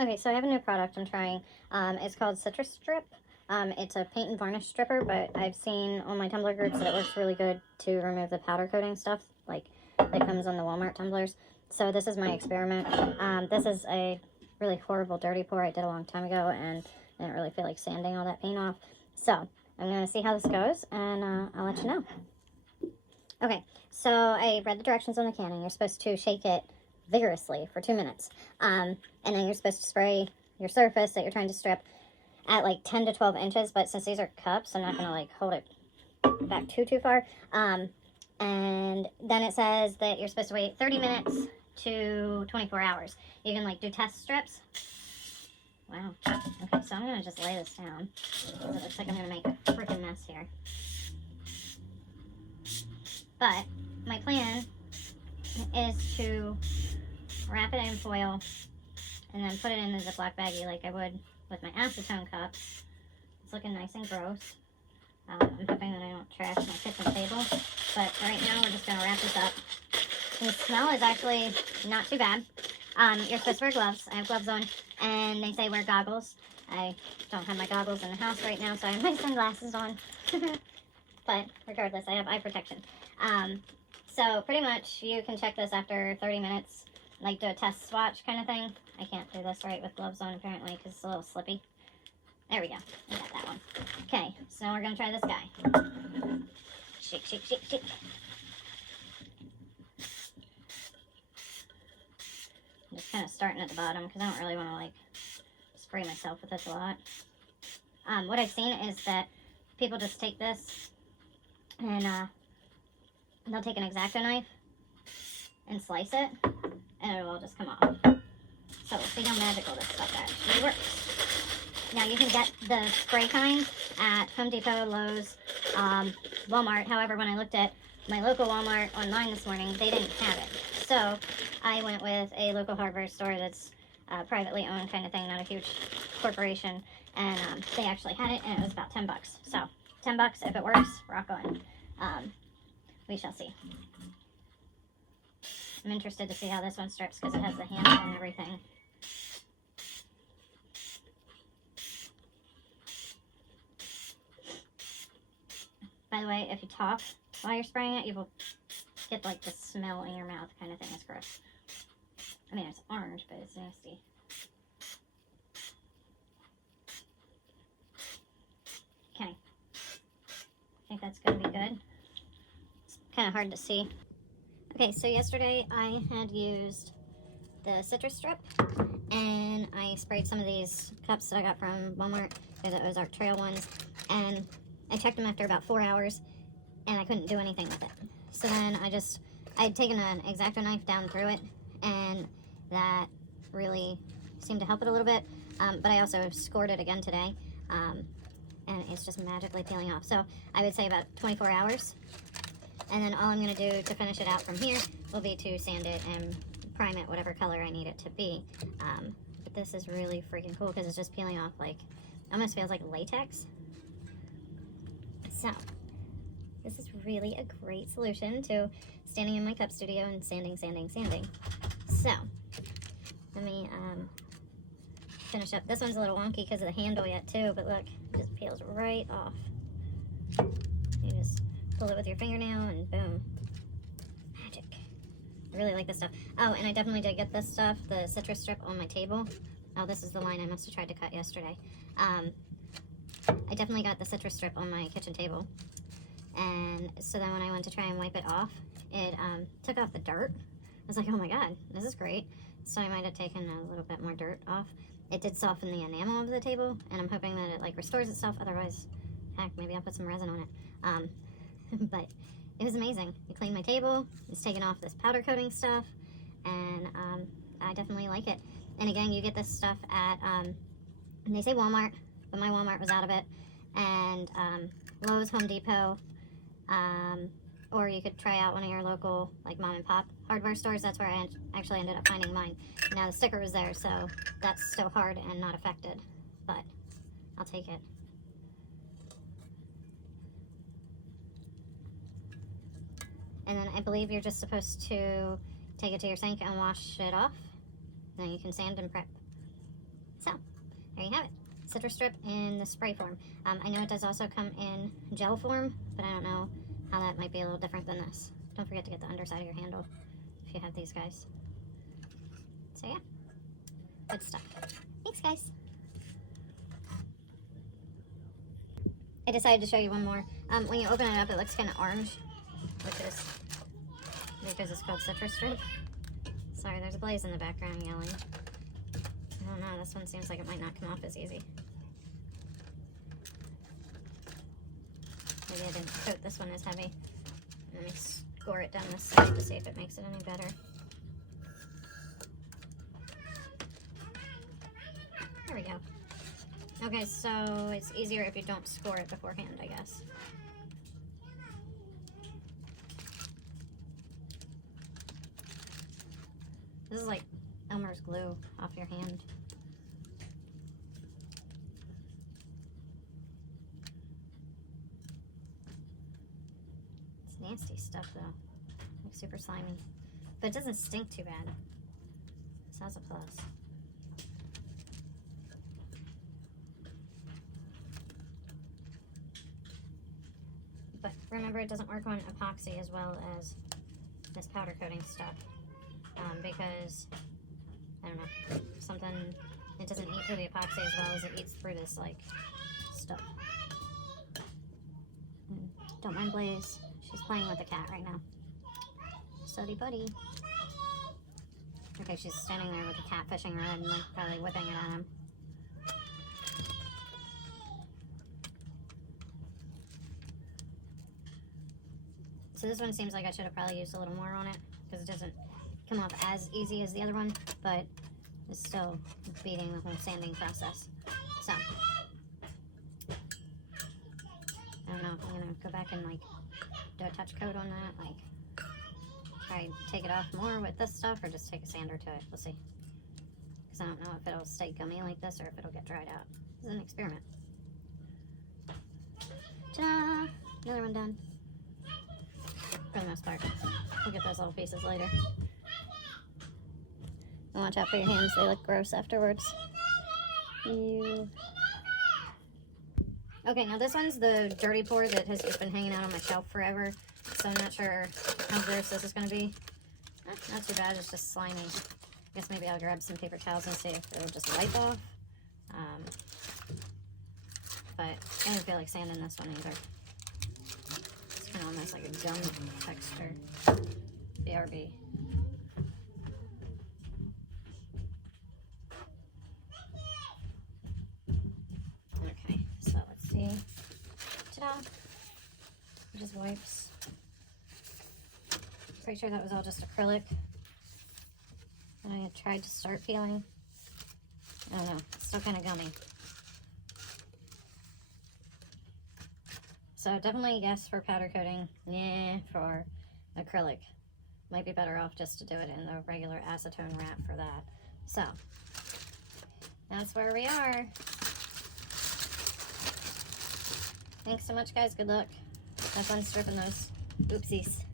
Okay, so I have a new product I'm trying. It's called Citristrip. It's a paint and varnish stripper, but I've seen on my Tumblr groups that it works really good to remove the powder coating stuff, like that comes on the Walmart tumblers. So this is my experiment. This is a really horrible dirty pour I did a long time ago, and I didn't really feel like sanding all that paint off. So I'm going to see how this goes, and I'll let you know. Okay, so I read the directions on the can, and you're supposed to shake it vigorously for 2 minutes. And then you're supposed to spray your surface that you're trying to strip at like 10 to 12 inches, but since these are cups, I'm not going to like hold it back too far. And then it says that you're supposed to wait 30 minutes to 24 hours. You can like do test strips. Wow. Okay, so I'm going to just lay this down because it looks like I'm going to make a freaking mess here. But my plan is to wrap it in foil and then put it in the Ziploc baggie like I would with my acetone cups. It's looking nice and gross. I'm hoping that I don't trash my kitchen table. But right now we're just going to wrap this up. And the smell is actually not too bad. You're supposed to wear gloves. I have gloves on. And they say wear goggles. I don't have my goggles in the house right now, so I have my sunglasses on. But regardless, I have eye protection. So pretty much you can check this after 30 minutes, like do a test swatch kind of thing. I can't do this right with gloves on apparently because it's a little slippy. There we go. I got that one. Okay, so now we're going to try this guy. Shake, shake, shake, shake. I'm just kind of starting at the bottom because I don't really want to like spray myself with this a lot. What I've seen is that people just take this and they'll take an X-Acto knife and slice it, and it'll all just come off. So see how magical this stuff actually works. Now you can get the spray kind at Home Depot, Lowe's, Walmart. However, when I looked at my local Walmart online this morning, they didn't have it. So I went with a local hardware store that's privately owned kind of thing, not a huge corporation, and they actually had it, and it was about $10. So $10, if it works, rock on. We shall see. I'm interested to see how this one strips because it has the handle and everything. By the way, if you talk while you're spraying it, you will get like the smell in your mouth kind of thing. It's gross. I mean, it's orange, but it's nasty. Okay. I think that's going to be good. Kind of hard to see. Okay, so yesterday I had used the Citristrip and I sprayed some of these cups that I got from Walmart. They're the Ozark Trail ones, and I checked them after about 4 hours and I couldn't do anything with it. So then I had taken an X-Acto knife down through it, and that really seemed to help it a little bit, but I also scored it again today, and it's just magically peeling off. So I would say about 24 hours. And then all I'm going to do to finish it out from here will be to sand it and prime it whatever color I need it to be. But this is really freaking cool because it's just peeling off like, almost feels like latex. So, this is really a great solution to standing in my cup studio and sanding. So, let me finish up. This one's a little wonky because of the handle yet too, but look, it just peels right off. You just pull it with your fingernail and boom. Magic. I really like this stuff. Oh, and I definitely did get this stuff, the Citristrip, on my table. Oh, this is the line I must have tried to cut yesterday. I definitely got the Citristrip on my kitchen table. And so then when I went to try and wipe it off, it took off the dirt. I was like, oh my god, this is great. So I might have taken a little bit more dirt off. It did soften the enamel of the table, and I'm hoping that it like restores itself. Otherwise, heck, maybe I'll put some resin on it. But it was amazing. It cleaned my table. It's taken off this powder coating stuff, and I definitely like it. And again, you get this stuff at, they say Walmart, but my Walmart was out of it, and Lowe's, Home Depot, or you could try out one of your local like mom and pop hardware stores. That's where I actually ended up finding mine. Now the sticker was there, so that's still hard and not affected, but I'll take it. And then I believe you're just supposed to take it to your sink and wash it off. Then you can sand and prep. So, there you have it. Citristrip in the spray form. I know it does also come in gel form, but I don't know how that might be a little different than this. Don't forget to get the underside of your handle if you have these guys. So yeah, good stuff. Thanks, guys. I decided to show you one more. When you open it up, it looks kind of orange, which is because it's called Citristrip. Sorry, there's a blaze in the background yelling. I don't know, this one seems like it might not come off as easy. Maybe I didn't coat this one as heavy. Let me score it down this side to see if it makes it any better. There we go. Okay, so it's easier if you don't score it beforehand, I guess. This is like Elmer's glue off your hand. It's nasty stuff though. Like super slimy. But it doesn't stink too bad. So that's a plus. But remember, it doesn't work on epoxy as well as this powder coating stuff. Because, I don't know, it doesn't eat through the epoxy as well as it eats through this, like, stuff. Don't mind Blaze. She's playing with the cat right now. Suddy buddy. Okay, she's standing there with the cat fishing rod and, like, probably whipping it at him. So this one seems like I should have probably used a little more on it, because it doesn't come off as easy as the other one, but it's still beating the whole sanding process. So, I don't know if I'm going to go back and, like, do a touch coat on that, like, try to take it off more with this stuff, or just take a sander to it. We'll see. Because I don't know if it'll stay gummy like this, or if it'll get dried out. This is an experiment. Ta-da! Another one done. For the most part. We'll get those little pieces later. And watch out for your hands, they look gross afterwards. Ew. Okay, now this one's the dirty pour that has just been hanging out on my shelf forever. So I'm not sure how gross this is going to be. Not too bad, it's just slimy. I guess maybe I'll grab some paper towels and see if it'll just wipe off. But I don't feel like sanding this one either. Kind of almost like a gum texture. BRB. Okay, so let's see. Ta-da! Just wipes. Pretty sure that was all just acrylic. I had tried to start peeling. I don't know, it's still kind of gummy. So definitely yes for powder coating, yeah for acrylic. Might be better off just to do it in the regular acetone wrap for that. So, that's where we are. Thanks so much, guys. Good luck. Have fun stripping those oopsies.